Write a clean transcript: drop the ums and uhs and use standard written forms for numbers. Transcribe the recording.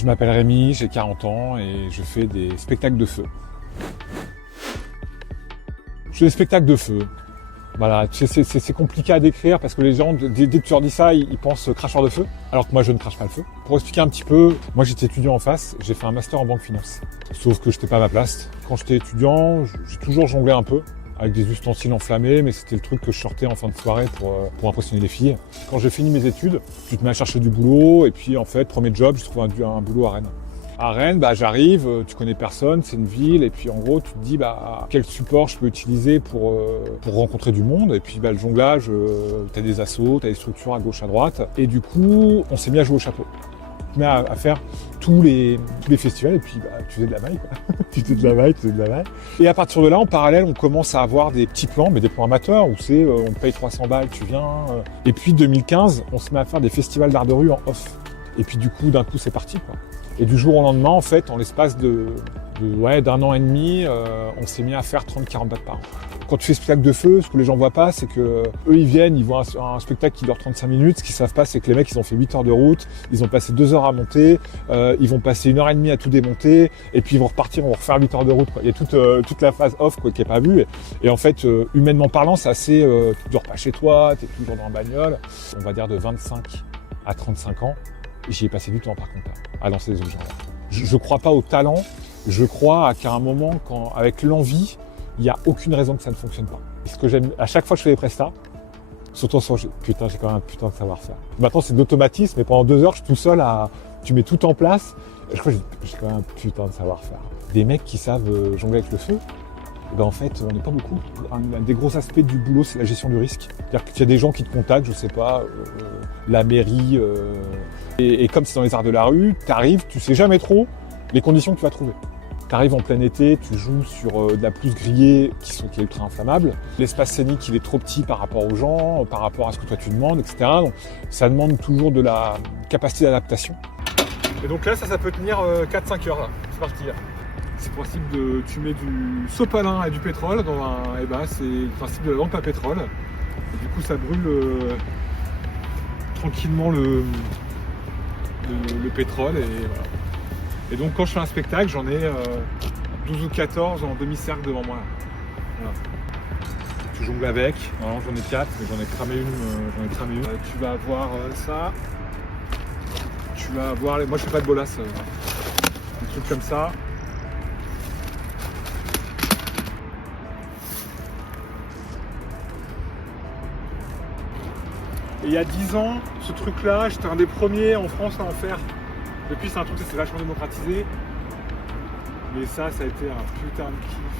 Je m'appelle Rémi, j'ai 40 ans et je fais des spectacles de feu. Je fais des spectacles de feu. Voilà, c'est compliqué à décrire parce que les gens, dès que tu leur dis ça, ils pensent cracheur de feu, alors que moi je ne crache pas le feu. Pour expliquer un petit peu, moi j'étais étudiant en face, j'ai fait un master en banque finance. Sauf que je n'étais pas à ma place. Quand j'étais étudiant, j'ai toujours jonglé un peu avec des ustensiles enflammés, mais c'était le truc que je sortais en fin de soirée pour impressionner les filles. Quand j'ai fini mes études, tu te mets à chercher du boulot et puis en fait, premier job, je trouve un boulot à Rennes. À Rennes, j'arrive, tu connais personne, c'est une ville, et puis en gros, tu te dis quel support je peux utiliser pour rencontrer du monde. Et puis le jonglage, t'as des assos, t'as des structures à gauche, à droite. Et du coup, on s'est mis à jouer au chapeau. On s'est mis à faire tous les festivals, et puis tu faisais de la maille, quoi. tu faisais de la maille. Et à partir de là, en parallèle, on commence à avoir des petits plans, mais des plans amateurs, où c'est on paye 300 balles, tu viens. Et puis 2015, on se met à faire des festivals d'art de rue en off. Et puis d'un coup, c'est parti, quoi. Et du jour au lendemain, en fait, en l'espace d'un an et demi, on s'est mis à faire 30-40 dates par an. Quand tu fais spectacle de feu, ce que les gens voient pas, c'est que eux ils viennent, ils voient un spectacle qui dure 35 minutes. Ce qu'ils savent pas, c'est que les mecs, ils ont fait 8 heures de route, ils ont passé 2 heures à monter, ils vont passer 1 heure et demie à tout démonter, et puis ils vont repartir, on va refaire 8 heures de route, quoi. Il y a toute la phase off, quoi, qui est pas vue. Et en fait, humainement parlant, c'est assez, tu dors pas chez toi, tu es toujours dans la bagnole. On va dire de 25 à 35 ans, j'y ai passé du temps par contre, à lancer des objets. Je crois pas au talent, je crois qu'à un moment, avec l'envie, il n'y a aucune raison que ça ne fonctionne pas. Ce que j'aime, à chaque fois que je fais des prestats, surtout j'ai quand même un putain de savoir-faire. Maintenant, c'est de l'automatisme, mais pendant 2 heures, je suis tout seul tu mets tout en place, et je crois que j'ai quand même un putain de savoir-faire. Des mecs qui savent jongler avec le feu, en fait, on n'est pas beaucoup. Un des gros aspects du boulot, c'est la gestion du risque. C'est-à-dire qu'il y a des gens qui te contactent, je sais pas, la mairie, et comme c'est dans les arts de la rue, t'arrives, tu sais jamais trop les conditions que tu vas trouver. T'arrives en plein été, tu joues sur de la pelouse grillée qui est ultra inflammable. L'espace scénique, il est trop petit par rapport aux gens, par rapport à ce que toi tu demandes, etc. Donc ça demande toujours de la capacité d'adaptation. Et donc là, ça peut tenir 4-5 heures, là. C'est parti. C'est le principe tu mets du sopalin et du pétrole dans c'est le principe de la lampe à pétrole. Et du coup, ça brûle tranquillement le pétrole et voilà. Et donc quand je fais un spectacle, j'en ai 12 ou 14 en demi-cercle devant moi. Voilà. Tu jongles avec, normalement j'en ai 4, mais j'en ai cramé une. Tu vas avoir ça. Tu vas avoir moi je fais pas de bolas, des trucs comme ça. Et il y a 10 ans, ce truc-là, j'étais un des premiers en France à en faire. Depuis, c'est un truc qui s'est vachement démocratisé. Mais ça a été un putain de kiff.